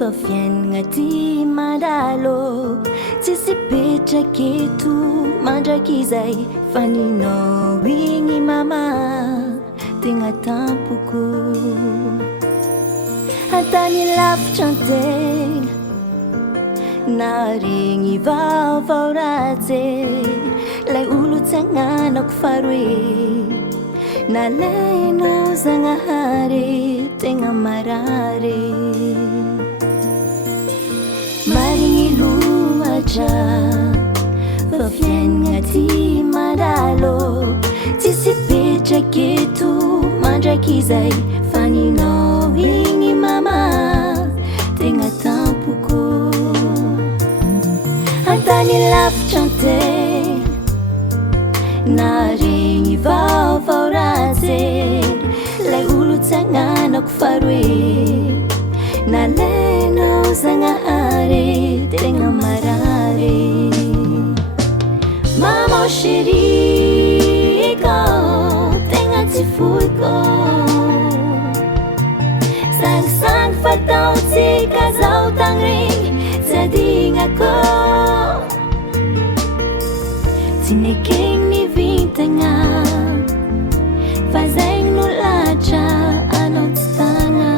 Ngati mandalo Tsisipitra ketu mandrakizay Fanino wingi mama Tegna tampoko Antany lavitra antegna Naregny vaovao ratsy Lay olo tsy agnanako faroe Nalainao Zagnahary Tegna marary Marigny lohatra Fa fiainagnaty mandalo Tsisy petraka eto mandrakizay Faninao igny mama Tegna tampoko Antany lavitra antegna Naregny vaovao ratsy Lay olo tsy agnanako faroe Nalainao Zagnahary Tegna marary Mama chérie Ikaw Tegna tsy foiko Sang fataontsika zao tagny Tsy adignako Tsy nekegny nivintagna Fa zaigny no latra anao tsy tagna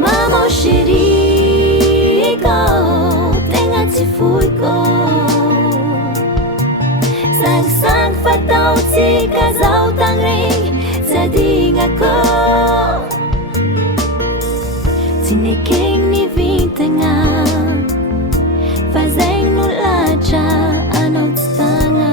Mama chérie Ikaw Tegna tsy foiko Sang fataontsika zao tagny Tsy adignako Tsy nekegny nivintagna Fa zaigny no latra anao tsy tagna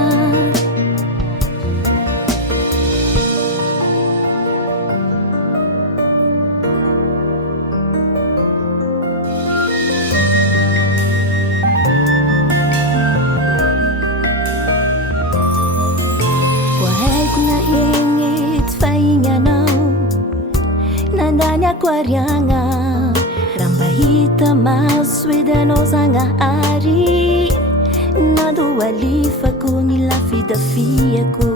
Wahaiko na hengit fahinganao Nandany ako ariagna Rambahita maso edanao Zagnahary Nado alifako nilafidafiako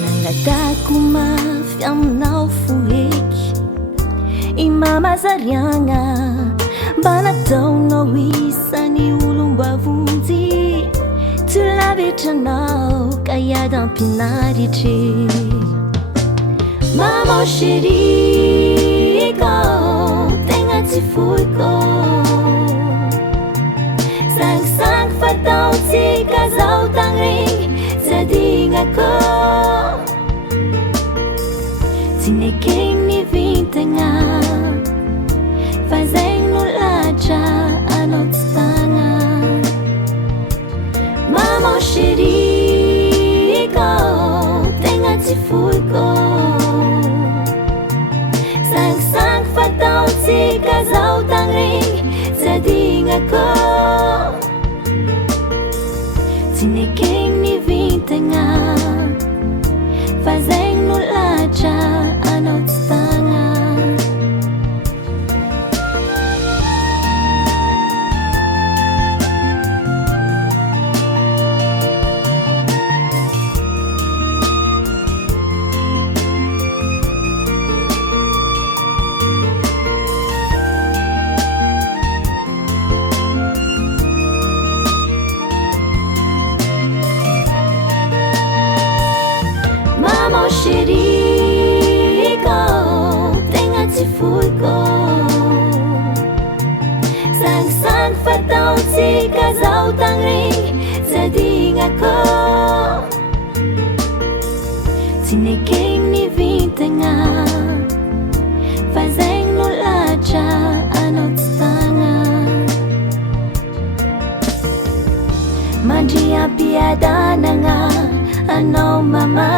Nangatako mafy aminao foeky I mama zariagna Mba nataonao isan'ny olombavonjy Tsy lavitranao Kayada ampinaritry Mama chérie Ikaw Tegna tsy foiko Sang fataontsika zao tagny Tsy adignako Tsy nekegny nivintagna Fa zaigny no latra anao tsy tagna Mama chérie Ikaw Tegna tsy foiko Sang fataontsika zao tagny Tsy adignako Tsy nekegny nivintagna Fa zaigny no latra anao tsy tagna Mama chérie Ikaw Tegna tsy foiko Sang fataontsika zao tagny Tsy adignako Tsy nekegny nivintagna Fa zaigny no latra anao tsy tagna Mandriampiadanagna Anao mama